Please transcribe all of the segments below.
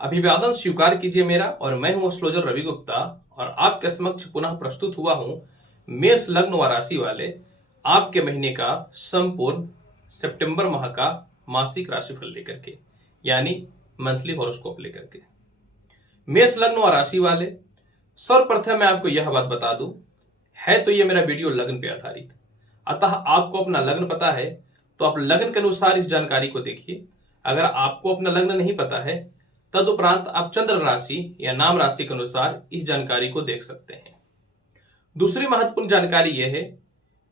अभिवादन स्वीकार कीजिए मेरा। और मैं हूं एस्ट्रोलॉजर रवि गुप्ता और आपके समक्ष पुनः प्रस्तुत हुआ हूं मेष लग्न व राशि वाले आपके महीने का संपूर्ण सितंबर माह का मासिक राशिफल लेकर के, यानी मंथली हॉरोस्कोप लेकर के। मेष लग्न व राशि वाले, सर्वप्रथम मैं आपको यह बात बता दूं, है तो ये मेरा वीडियो लग्न पे आधारित, अतः आपको अपना लग्न पता है तो आप लग्न के अनुसार इस जानकारी को देखिए। अगर आपको अपना लग्न नहीं पता है, तदुपरांत आप चंद्र राशि या नाम राशि के अनुसार इस जानकारी को देख सकते हैं। दूसरी महत्वपूर्ण जानकारी यह है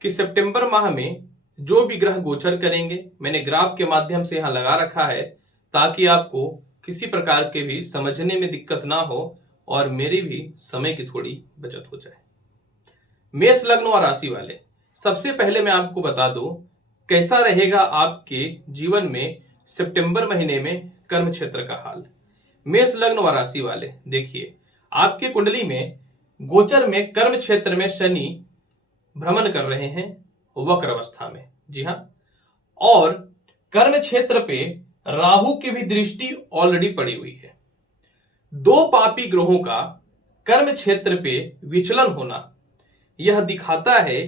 कि सितंबर माह में जो भी ग्रह गोचर करेंगे, मैंने ग्राफ के माध्यम से यहां लगा रखा है ताकि आपको किसी प्रकार के भी समझने में दिक्कत ना हो और मेरी भी समय की थोड़ी बचत हो जाए। मेष लग्न और राशि वाले, सबसे पहले मैं आपको बता दूं कैसा रहेगा आपके जीवन में सितंबर महीने में कर्म क्षेत्र का हाल। मेष लग्न व राशि वाले, देखिए आपकी कुंडली में गोचर में कर्म क्षेत्र में शनि भ्रमण कर रहे हैं वक्र अवस्था में, जी हां, और कर्म क्षेत्र पे राहु की भी दृष्टि ऑलरेडी पड़ी हुई है। दो पापी ग्रहों का कर्म क्षेत्र पे विचलन होना यह दिखाता है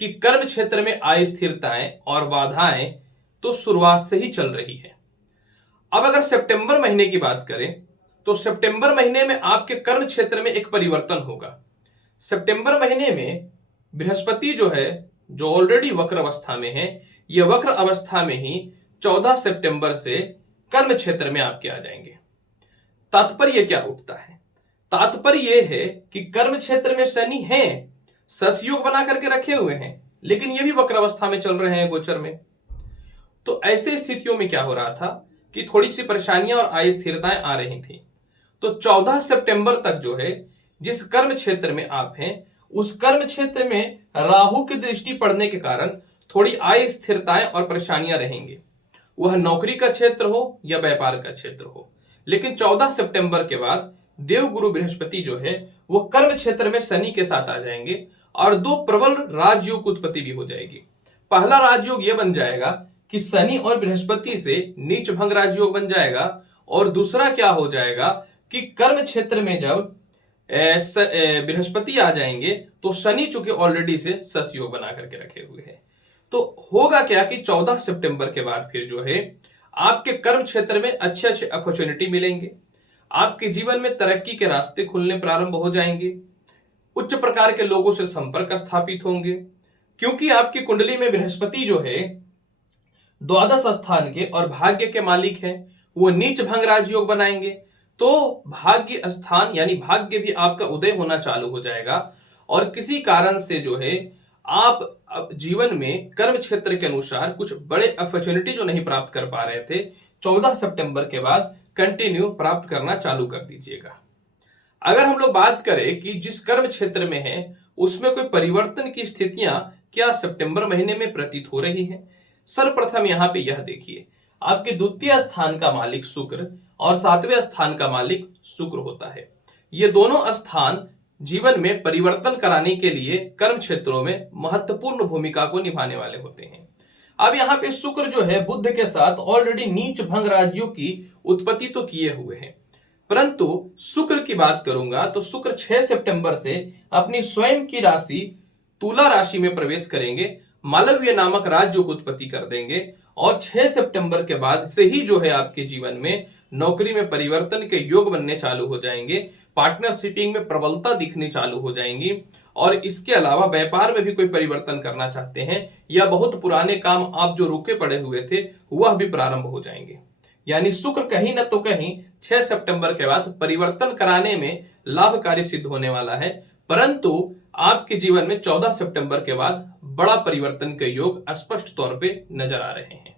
कि कर्म क्षेत्र में अस्थिरताएं और बाधाएं तो शुरुआत से ही चल रही है। अब अगर सितंबर महीने की बात करें तो सितंबर महीने में आपके कर्म क्षेत्र में एक परिवर्तन होगा। सितंबर महीने में बृहस्पति जो है, जो ऑलरेडी वक्र अवस्था में है, यह वक्र अवस्था में ही 14 सितंबर से कर्म क्षेत्र में आपके आ जाएंगे। तात्पर्य क्या उठता है? तात्पर्य यह है कि कर्म क्षेत्र में शनि है, ससयोग बना करके रखे हुए हैं, लेकिन ये भी वक्र अवस्था में चल रहे हैं गोचर में। तो ऐसे स्थितियों में क्या हो रहा था कि थोड़ी सी परेशानियां और अस्थिरताएं आ रही थी। तो 14 सितंबर तक जो है, जिस कर्म क्षेत्र में आप हैं उस कर्म क्षेत्र में राहु की दृष्टि पड़ने के कारण थोड़ी अस्थिरताएं और परेशानियां रहेंगी, वह नौकरी का क्षेत्र हो या व्यापार का क्षेत्र हो। लेकिन 14 सितंबर के बाद देव गुरु बृहस्पति जो है वो कर्म क्षेत्र में शनि के साथ आ जाएंगे और दो प्रबल राजयोग की उत्पत्ति भी हो जाएगी। पहला राजयोग यह बन जाएगा कि शनि और बृहस्पति से नीच भंग राजयोग बन जाएगा, और दूसरा क्या हो जाएगा कि कर्म क्षेत्र में जब बृहस्पति आ जाएंगे तो शनि चूंकि ऑलरेडी से ससयोग बना करके रखे हुए हैं, तो होगा क्या कि 14 सितंबर के बाद फिर जो है आपके कर्म क्षेत्र में अच्छे अच्छे अपॉर्चुनिटी मिलेंगे, आपके जीवन में तरक्की के रास्ते खुलने प्रारंभ हो जाएंगे, उच्च प्रकार के लोगों से संपर्क स्थापित होंगे, क्योंकि आपकी कुंडली में बृहस्पति जो है द्वादश स्थान के और भाग्य के मालिक हैं, वो नीच भंग राजयोग बनाएंगे। तो भाग्य स्थान यानी भाग्य भी आपका उदय होना चालू हो जाएगा, और किसी कारण से जो है आप जीवन में कर्म क्षेत्र के अनुसार कुछ बड़े अपॉर्चुनिटी जो नहीं प्राप्त कर पा रहे थे, 14 सितंबर के बाद कंटिन्यू प्राप्त करना चालू कर दीजिएगा। अगर हम लोग बात करें कि जिस कर्म क्षेत्र में है उसमें कोई परिवर्तन की स्थितियां क्या सितंबर महीने में प्रतीत हो रही है, सर्वप्रथम यहां पे यह देखिए, आपके द्वितीय स्थान का मालिक शुक्र और सातवें स्थान का मालिक शुक्र होता है। ये दोनों स्थान जीवन में परिवर्तन कराने के लिए कर्म क्षेत्रों में महत्वपूर्ण भूमिका को निभाने वाले होते हैं। अब यहाँ पे शुक्र जो है बुध के साथ ऑलरेडी नीच भंग राजयोग की उत्पत्ति तो किए हुए हैं, परंतु शुक्र की बात करूंगा तो शुक्र 6 सितंबर से अपनी स्वयं की राशि तुला राशि में प्रवेश करेंगे, मालव्य नामक राज्य को उत्पत्ति कर देंगे, और 6 सितंबर के बाद से ही जो है आपके जीवन में नौकरी में परिवर्तन के योग बनने चालू हो जाएंगे, पार्टनरशिपिंग में प्रबलता दिखनी चालू हो जाएंगी, और इसके अलावा व्यापार में भी कोई परिवर्तन करना चाहते हैं या बहुत पुराने काम आप जो रुके पड़े हुए थे वह भी प्रारंभ हो जाएंगे। यानी शुक्र कहीं ना तो कहीं 6 सितंबर के बाद परिवर्तन कराने में लाभकारी सिद्ध होने वाला है, परंतु आपके जीवन में 14 सितंबर के बाद बड़ा परिवर्तन के योग स्पष्ट तौर पे नजर आ रहे हैं।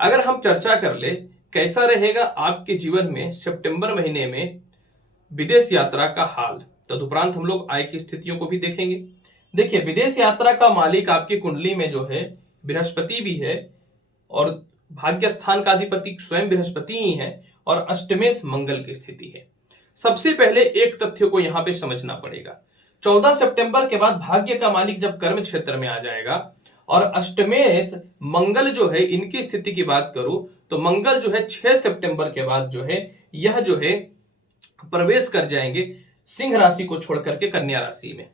अगर हम चर्चा कर ले कैसा रहेगा आपके जीवन में सितंबर महीने में विदेश यात्रा का हाल, तदुपरांत हम लोग आय की स्थितियों को भी देखेंगे। देखिए, विदेश यात्रा का मालिक आपकी कुंडली में जो है बृहस्पति भी है, और भाग्य स्थान का अधिपति स्वयं बृहस्पति ही है, और अष्टमेश मंगल की स्थिति है। सबसे पहले एक तथ्य को यहां पे समझना पड़ेगा, 14 सितंबर के बाद भाग्य का मालिक जब कर्म क्षेत्र में आ जाएगा, और अष्टमेश मंगल जो है इनकी स्थिति की बात करूं तो मंगल जो है 6 सितंबर के बाद जो है यह जो है प्रवेश कर जाएंगे सिंह राशि को छोड़ करके कन्या राशि में।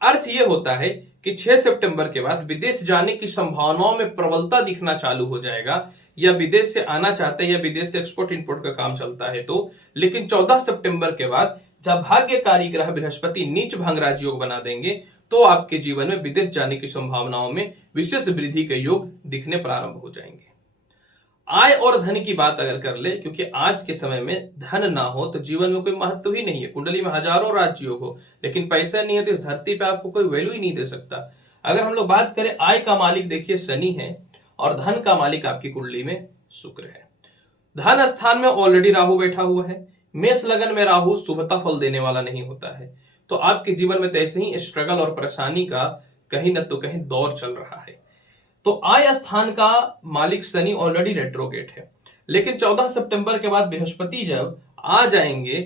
अर्थ यह होता है कि 6 सितंबर के बाद विदेश जाने की संभावनाओं में प्रबलता दिखना चालू हो जाएगा, या विदेश से आना चाहते हैं या विदेश से एक्सपोर्ट इंपोर्ट का काम चलता है तो। लेकिन 14 सितंबर के बाद जब भाग्यकारी ग्रह बृहस्पति नीच भंग राजयोग बना देंगे तो आपके जीवन में विदेश जाने की संभावनाओं में विशेष वृद्धि के योग दिखने प्रारंभ हो जाएंगे। आय और धन की बात अगर कर ले, क्योंकि आज के समय में धन ना हो तो जीवन में कोई महत्व ही नहीं है। कुंडली में हजारों राजयोग हो लेकिन पैसा नहीं है तो इस धरती पे आपको कोई वैल्यू ही नहीं दे सकता। अगर हम लोग बात करें, आय का मालिक देखिए शनि है और धन का मालिक आपकी कुंडली में शुक्र है। धन स्थान में ऑलरेडी राहु बैठा हुआ है। मेष लगन में राहु शुभता फल देने वाला नहीं होता है, तो आपके जीवन में तो ऐसे ही स्ट्रगल और परेशानी का कहीं न तो कहीं दौर चल रहा है। तो आय स्थान का मालिक शनि ऑलरेडी रेट्रोगेट है, लेकिन 14 सितंबर के बाद बृहस्पति जब आ जाएंगे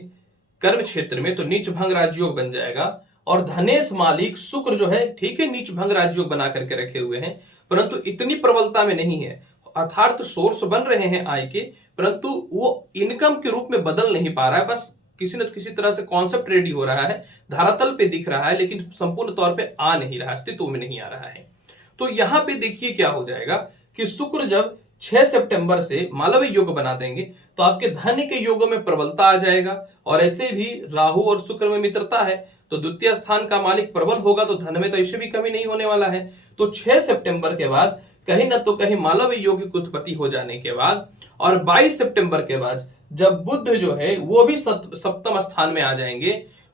कर्म क्षेत्र में तो नीच भंग राजयोग बन जाएगा। और धनेश मालिक शुक्र जो है, ठीक है, नीच भंग राजयोग बना करके रखे हुए हैं, परंतु इतनी प्रबलता में नहीं है। अर्थात सोर्स बन रहे हैं आय के, परंतु वो इनकम के रूप में बदल नहीं पा रहा है। बस किसी न किसी तरह से कॉन्सेप्ट रेडी हो रहा है, धरातल पे दिख रहा है, लेकिन संपूर्ण तौर पे आ नहीं रहा, अस्तित्व में नहीं आ रहा है। तो यहां पे देखिए क्या हो जाएगा कि शुक्र जब 6 सितंबर से मालवीय योग बना देंगे तो आपके धन के योगों में प्रबलता आ जाएगा। और ऐसे भी राहु और शुक्र में मित्रता है, तो द्वितीय स्थान का मालिक प्रबल होगा तो धन में तो ऐसे भी कमी नहीं होने वाला है। तो 6 सितंबर के बाद कहीं ना तो कहीं मालवीय योग की उत्पत्ति हो जाने के बाद, और 22 सितंबर के बाद जब बुध जो है वो भी सप्तम स्थान में आ जाएंगे,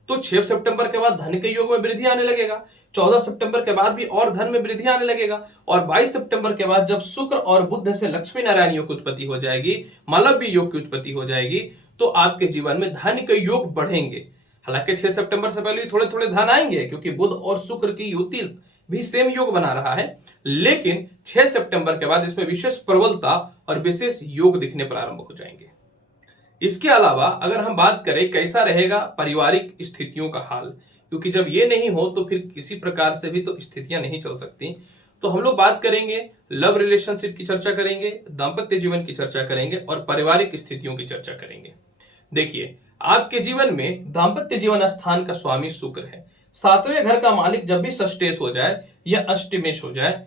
तो 6 सितंबर के बाद धन के योग में वृद्धि आने लगेगा। 14 सितंबर के बाद भी और धन में वृद्धि आने लगेगा। और 22 सितंबर के बाद जब शुक्र और बुध से लक्ष्मी नारायण योग की उत्पत्ति हो जाएगी, मालवीय योग की उत्पत्ति हो जाएगी, तो आपके जीवन में धन के योग बढ़ेंगे। हालांकि 6 सितंबर से पहले थोड़े थोड़े धन आएंगे, क्योंकि बुध और शुक्र की युति भी सेम योग बना रहा है, लेकिन 6 सितंबर के बाद इसमें विशेष प्रबलता और विशेष योग दिखने प्रारंभ हो जाएंगे। इसके अलावा अगर हम बात करें कैसा रहेगा पारिवारिक स्थितियों का हाल, क्योंकि जब ये नहीं हो तो फिर किसी प्रकार से भी तो स्थितियां नहीं चल सकती, तो हम लोग बात करेंगे लव रिलेशनशिप की चर्चा करेंगे, दाम्पत्य जीवन की चर्चा करेंगे और पारिवारिक स्थितियों की चर्चा करेंगे। देखिए, आपके जीवन में दाम्पत्य जीवन स्थान का स्वामी शुक्र है। 7वें घर का मालिक जब भी षष्ठेश हो जाए या अष्टमेश हो जाए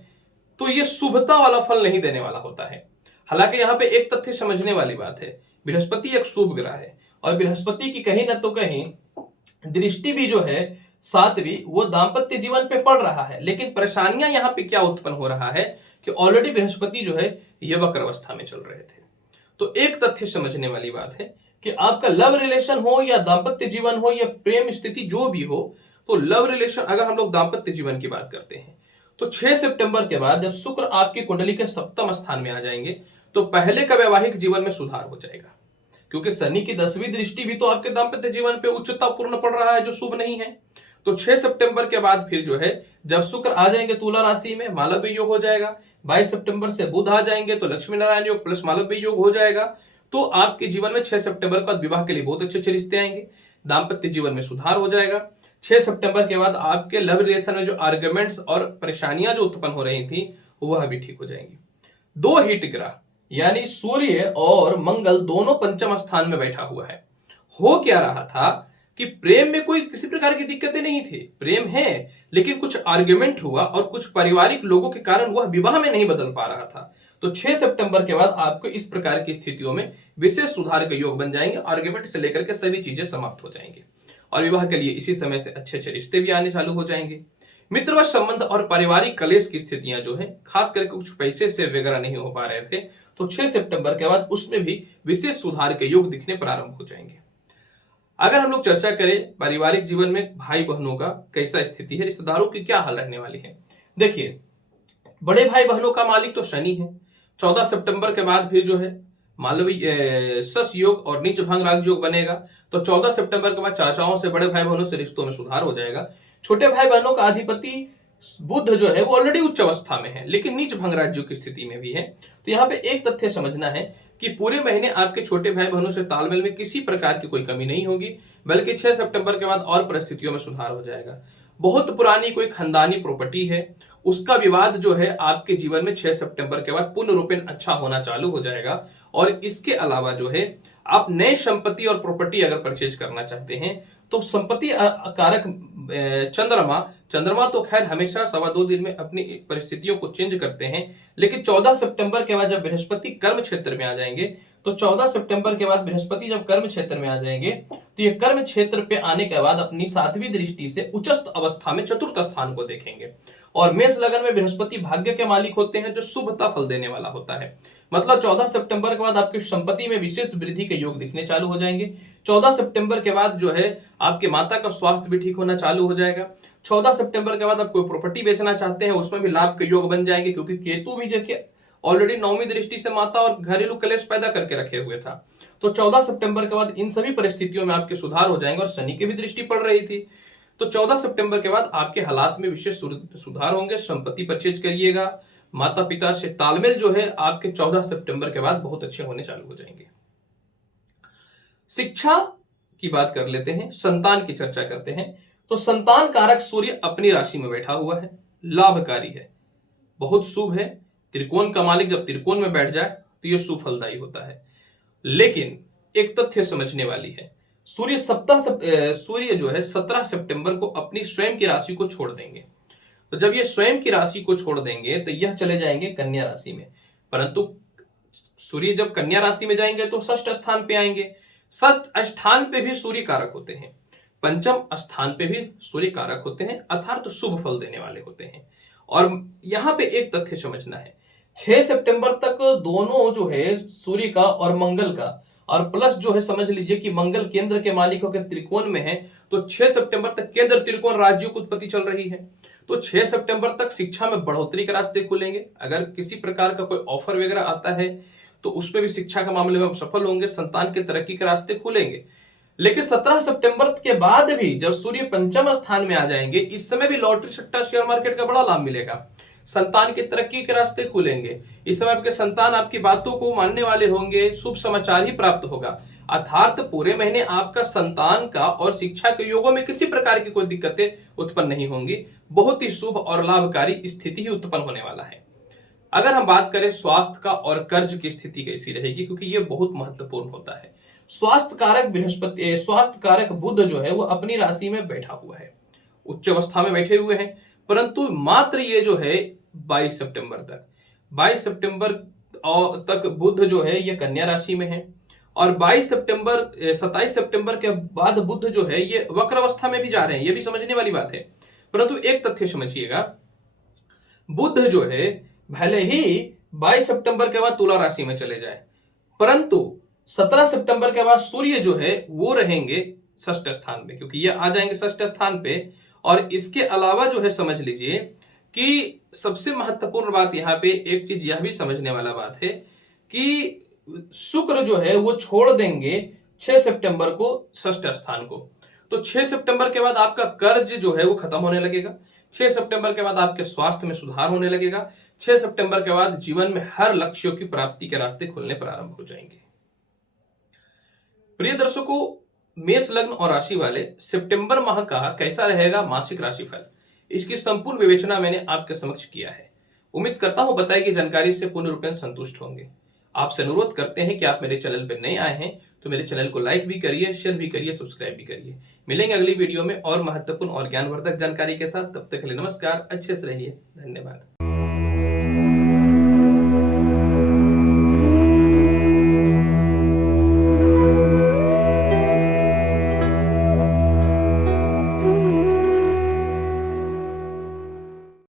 तो ये शुभता वाला फल नहीं देने वाला होता है। हालांकि यहाँ पे एक तथ्य समझने वाली बात है, बृहस्पति एक शुभ ग्रह है और बृहस्पति की कहीं न तो कहीं दृष्टि भी जो है 7वीं वो दाम्पत्य जीवन पे पड़ रहा है। लेकिन परेशानियां यहाँ पे क्या उत्पन्न हो रहा है कि ऑलरेडी बृहस्पति जो है ये वक्र अवस्था में चल रहे थे। तो एक तथ्य समझने वाली बात है कि आपका लव रिलेशन हो या दाम्पत्य जीवन हो या प्रेम स्थिति जो भी हो, तो लव रिलेशन अगर हम लोग दाम्पत्य जीवन की बात करते हैं तो 6 सितंबर के बाद जब शुक्र आपकी कुंडली के सप्तम स्थान में आ जाएंगे तो पहले का वैवाहिक जीवन में सुधार हो जाएगा, क्योंकि शनि की 10वीं दृष्टि भी तो आपके दाम्पत्य जीवन पे उच्चता पूर्ण पड़ रहा है जो शुभ नहीं है। तो 6 सितंबर के बाद फिर जो है जब शुक्र आ जाएंगे तुला राशि में, मालवीय योग हो जाएगा। 22 सितंबर से बुध आ जाएंगे तो लक्ष्मी नारायण योग प्लस मालवीय योग हो जाएगा। तो आपके जीवन में 6 सितंबर के बाद विवाह के लिए बहुत अच्छे अच्छे रिश्ते आएंगे, दाम्पत्य जीवन में सुधार हो जाएगा। 6 सितंबर के बाद आपके लव रिलेशन में जो आर्ग्यूमेंट्स और परेशानियां जो उत्पन्न हो रही थी वह भी ठीक हो जाएंगी। 2 हिट ग्रह यानी सूर्य और मंगल दोनों पंचम स्थान में बैठा हुआ है। हो क्या रहा था कि प्रेम में कोई किसी प्रकार की दिक्कतें नहीं थी, प्रेम है, लेकिन कुछ आर्ग्यूमेंट हुआ और कुछ पारिवारिक लोगों के कारण वह विवाह में नहीं बदल पा रहा था। तो 6 सितंबर के बाद आपको इस प्रकार की स्थितियों में विशेष सुधार के योग बन जाएंगे, आर्ग्यूमेंट से लेकर के सभी चीजें समाप्त हो जाएंगी और विवाह के लिए इसी समय से अच्छे अच्छे रिश्ते भी आने चालू हो जाएंगे। मित्रवत संबंध और पारिवारिक कलेश की स्थितियां जो है, खास करके कुछ पैसे से वगैरह नहीं हो पा रहे थे, तो 6 सितंबर के बाद उसमें भी विशेष सुधार के योग दिखने प्रारंभ हो जाएंगे। अगर हम लोग चर्चा करें पारिवारिक जीवन में भाई बहनों का कैसा स्थिति है, रिश्तेदारों की क्या हाल रहने वाली है। देखिए, बड़े भाई बहनों का मालिक तो शनि है। 14 सितंबर के बाद फिर जो है मालवीय सस योग और नीच भंग राज योग बनेगा, तो 14 सितंबर के बाद चाचाओं से, बड़े भाई बहनों से रिश्तों में सुधार हो जाएगा। छोटे भाई बहनों का अधिपति बुध जो है वो ऑलरेडी उच्च अवस्था में है लेकिन नीच भंग राज योग की स्थिति में भी है। तो यहाँ पे एक तथ्य समझना है कि पूरे महीने आपके छोटे भाई बहनों से तालमेल में किसी प्रकार की कोई कमी नहीं होगी, बल्कि 6 सितंबर के बाद और परिस्थितियों में सुधार हो जाएगा। बहुत पुरानी कोई खानदानी प्रॉपर्टी है, उसका विवाद जो है आपके जीवन में 6 सितंबर के बाद पूर्ण रूपेण अच्छा होना चालू हो जाएगा। और इसके अलावा जो है आप नए संपत्ति और प्रॉपर्टी अगर परचेज करना चाहते हैं तो संपत्ति कारक चंद्रमा चंद्रमा तो खैर हमेशा 2.25 दिन में अपनी परिस्थितियों को चेंज करते हैं, लेकिन 14 सितंबर के बाद जब बृहस्पति कर्म क्षेत्र में आ जाएंगे, तो 14 सितंबर के बाद बृहस्पति जब कर्म क्षेत्र में आ जाएंगे तो ये कर्म क्षेत्र पे आने के बाद अपनी 7वीं दृष्टि से उच्चस्थ अवस्था में चतुर्थ स्थान को देखेंगे। और मेष लगन में बृहस्पति भाग्य के मालिक होते हैं, जो शुभता फल देने वाला होता है। मतलब 14 सितंबर के बाद आपकी संपत्ति में विशेष वृद्धि के योग दिखने चालू हो जाएंगे। 14 सितंबर के बाद जो है आपके माता का स्वास्थ्य भी ठीक होना चालू हो जाएगा। 14 सितंबर के बाद आप कोई प्रॉपर्टी बेचना चाहते हैं उसमें भी लाभ के योग बन जाएंगे, क्योंकि केतु भी देखिए ऑलरेडी 9वीं दृष्टि से माता और घरेलू कलेश पैदा करके रखे हुए था। तो 14 सितंबर के बाद इन सभी परिस्थितियों में आपके सुधार हो जाएंगे। और शनि की भी दृष्टि पड़ रही थी, तो 14 सितंबर के बाद आपके हालात में विशेष सुधार होंगे। संपत्ति परचेज करिएगा। माता पिता से तालमेल जो है आपके 14 सितंबर के बाद बहुत अच्छे होने चालू हो जाएंगे। शिक्षा की बात कर लेते हैं, संतान की चर्चा करते हैं। तो संतान कारक सूर्य अपनी राशि में बैठा हुआ है, लाभकारी है, बहुत शुभ है। त्रिकोण का मालिक जब त्रिकोण में बैठ जाए तो यह शुभ फलदायी होता है। लेकिन एक तथ्य समझने वाली है, सूर्य जो है 17 सितंबर को अपनी स्वयं की राशि को छोड़ देंगे। तो जब ये स्वयं की राशि को छोड़ देंगे तो यह चले जाएंगे कन्या राशि में। परंतु सूर्य जब कन्या राशि में जाएंगे तो षष्ठ स्थान पे आएंगे। षष्ठ स्थान पे भी सूर्य कारक होते हैं, पंचम स्थान पे भी सूर्य कारक होते हैं, अर्थात शुभ फल देने वाले होते हैं। और यहां पे एक तथ्य समझना है, 6 सितंबर तक दोनों जो है सूर्य का और मंगल का, और प्लस जो है समझ लीजिए कि मंगल केंद्र के मालिक होकर त्रिकोण में है, तो 6 सितंबर तक केंद्र त्रिकोण राज्यों की उत्पत्ति चल रही है। तो 6 सितंबर तक शिक्षा में बढ़ोतरी के रास्ते खुलेंगे। अगर किसी प्रकार का कोई ऑफर वगैरह आता है तो उसमें भी शिक्षा के मामले में सफल होंगे, संतान की तरक्की के रास्ते खुलेंगे। लेकिन 17 सितंबर के बाद भी जब सूर्य पंचम स्थान में आ जाएंगे, इस समय भी लॉटरी सट्टा शेयर मार्केट का बड़ा लाभ मिलेगा, संतान की तरक्की के रास्ते खुलेंगे। इस समय आपके संतान आपकी बातों को मानने वाले होंगे, शुभ समाचार ही प्राप्त होगा। अर्थात पूरे महीने आपका संतान का और शिक्षा के योगों में किसी प्रकार की कोई दिक्कतें उत्पन्न नहीं होंगी, बहुत ही शुभ और लाभकारी स्थिति ही उत्पन्न होने वाला है। अगर हम बात करें स्वास्थ्य का और कर्ज की स्थिति कैसी रहेगी, क्योंकि यह बहुत महत्वपूर्ण होता है। स्वास्थ्य कारक बुध जो है वो अपनी राशि में बैठा हुआ है, उच्च अवस्था में बैठे हुए हैं, परंतु मात्र ये जो है 22 सितंबर तक बुध जो है ये कन्या राशि में है। और 27 सितंबर के बाद बुध जो है ये वक्र अवस्था में भी जा रहे हैं, ये भी समझने वाली बात है। परंतु एक तथ्य समझिएगा, बुध जो है भले ही 22 सितंबर के बाद तुला राशि में चले जाए, परंतु 17 सितंबर के बाद सूर्य जो है वो रहेंगे षष्ठ स्थान पे, क्योंकि ये आ जाएंगे षष्ठ स्थान पे। और इसके अलावा जो है समझ लीजिए कि सबसे महत्वपूर्ण बात यहां पे एक चीज यह भी समझने वाला बात है कि शुक्र जो है वो छोड़ देंगे 6 सितंबर को षष्ठ स्थान को। तो 6 सितंबर के बाद आपका कर्ज जो है वो खत्म होने लगेगा। 6 सितंबर के बाद आपके स्वास्थ्य में सुधार होने लगेगा। 6 सितंबर के बाद जीवन में हर लक्ष्यों की प्राप्ति के रास्ते खुलने प्रारंभ हो जाएंगे। प्रिय दर्शकों, मेष लग्न और राशि वाले सितंबर माह का कैसा रहेगा मासिक राशिफल, इसकी संपूर्ण विवेचना मैंने आपके समक्ष किया है। उम्मीद करता हूं बताई गई जानकारी से पूर्ण रूपेण संतुष्ट होंगे। आपसे अनुरोध करते हैं कि आप मेरे चैनल पर नए आए हैं तो मेरे चैनल को लाइक भी करिए, शेयर भी करिए, सब्सक्राइब भी करिए। मिलेंगे अगली वीडियो में और महत्वपूर्ण और ज्ञानवर्धक जानकारी के साथ। तब तक के लिए नमस्कार, अच्छे से रहिए, धन्यवाद।